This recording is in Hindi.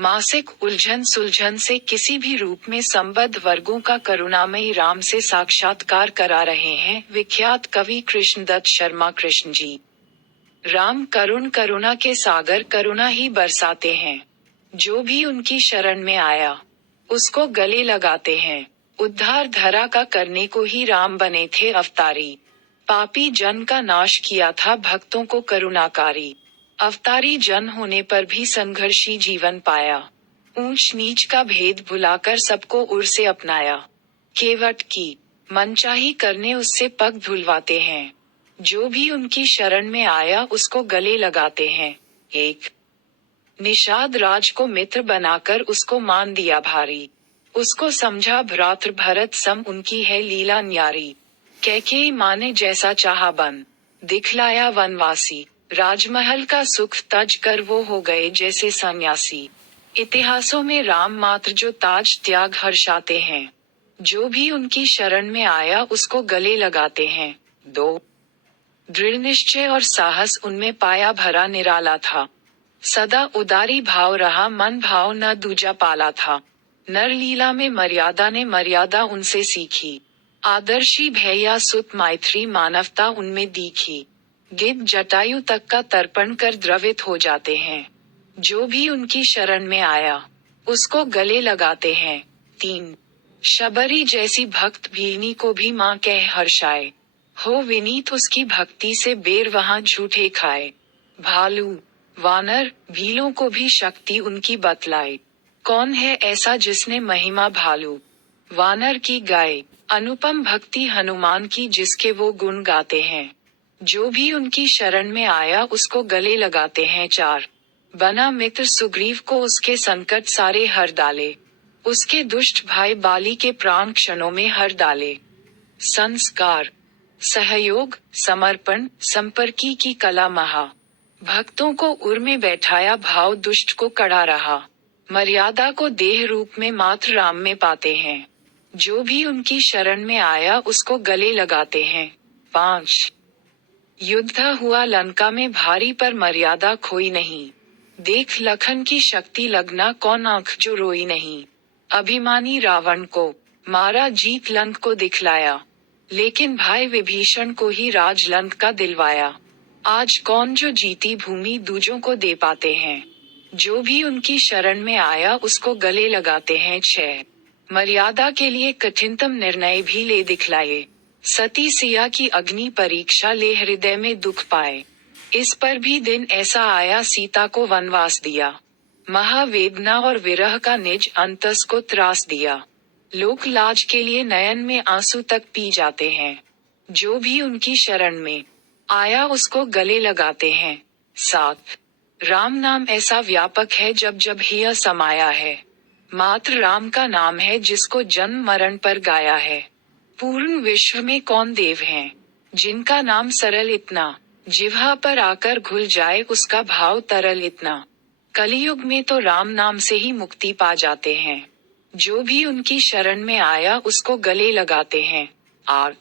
मासिक उलझन सुलझन से किसी भी रूप में संबद्ध वर्गों का करुणामयी राम से साक्षात्कार करा रहे हैं विख्यात कवि कृष्णदत्त शर्मा कृष्ण जी। राम करुणा के सागर करुणा ही बरसाते हैं। जो भी उनकी शरण में आया उसको गले लगाते हैं। उद्धार धरा का करने को ही राम बने थे अवतारी। पापी जन का नाश किया था भक्तों को करुणाकारी। अवतारी जन होने पर भी संघर्षी जीवन पाया। ऊंच नीच का भेद भुलाकर सबको उर से अपनाया। केवट की मनचाही करने उससे पग धुलवाते हैं। जो भी उनकी शरण में आया उसको गले लगाते हैं। एक निषाद राज को मित्र बनाकर उसको मान दिया भारी। उसको समझा भ्रातृ भरत सम उनकी है लीला न्यारी। कैकेयी माने जैसा चाहा बन दिखलाया वनवासी। राजमहल का सुख तज कर वो हो गए जैसे सन्यासी। इतिहासों में राम मात्र जो ताज त्याग हर्षाते हैं। जो भी उनकी शरण में आया उसको गले लगाते हैं। 2 दृढ़ निश्चय और साहस उनमें पाया भरा निराला था। सदा उदारी भाव रहा मन भाव न दूजा पाला था। नर लीला में मर्यादा ने मर्यादा उनसे सीखी। आदर्शी भैया सुत मैत्री मानवता उनमें दीखी। गिद्ध जटायु तक का तर्पण कर द्रवित हो जाते हैं। जो भी उनकी शरण में आया उसको गले लगाते हैं। 3 शबरी जैसी भक्त भीलनी को भी माँ कह हर्षाए। हो विनीत उसकी भक्ति से बेर वहां झूठे खाए। भालू वानर भीलों को भी शक्ति उनकी बतलाए। कौन है ऐसा जिसने महिमा भालू वानर की गाए। अनुपम भक्ति हनुमान की जिसके वो गुण गाते हैं। जो भी उनकी शरण में आया उसको गले लगाते हैं। 4 बना मित्र सुग्रीव को उसके संकट सारे हर डाले। उसके दुष्ट भाई बाली के प्राण क्षणों में हर डाले। संस्कार सहयोग समर्पण संपर्की की कला महा। भक्तों को उर में बैठाया भाव दुष्ट को कड़ा रहा। मर्यादा को देह रूप में मात्र राम में पाते हैं। जो भी उनकी शरण में आया उसको गले लगाते हैं। 5 युद्ध हुआ लंका में भारी पर मर्यादा खोई नहीं। देख लखन की शक्ति लगना कौन आंख जो रोई नहीं। अभिमानी रावण को मारा जीत लंक को दिखलाया। लेकिन भाई विभीषण को ही राज लंक का दिलवाया। आज कौन जो जीती भूमि दूजों को दे पाते हैं। जो भी उनकी शरण में आया उसको गले लगाते हैं। 6 मर्यादा के लिए कठिनतम निर्णय भी ले दिखलाए। सती सिया की अग्नि परीक्षा ले हृदय में दुख पाए। इस पर भी दिन ऐसा आया सीता को वनवास दिया। महावेदना और विरह का निज अंतस को त्रास दिया। लोक लाज के लिए नयन में आंसू तक पी जाते हैं। जो भी उनकी शरण में आया उसको गले लगाते हैं। 7 राम नाम ऐसा व्यापक है जब जब ही समाया है। मात्र राम का नाम है जिसको जन्म मरण पर गाया है। पूर्ण विश्व में कौन देव हैं जिनका नाम सरल इतना। जिह्वा पर आकर घुल जाए उसका भाव तरल इतना। कलियुग में तो राम नाम से ही मुक्ति पा जाते हैं। जो भी उनकी शरण में आया उसको गले लगाते हैं। 8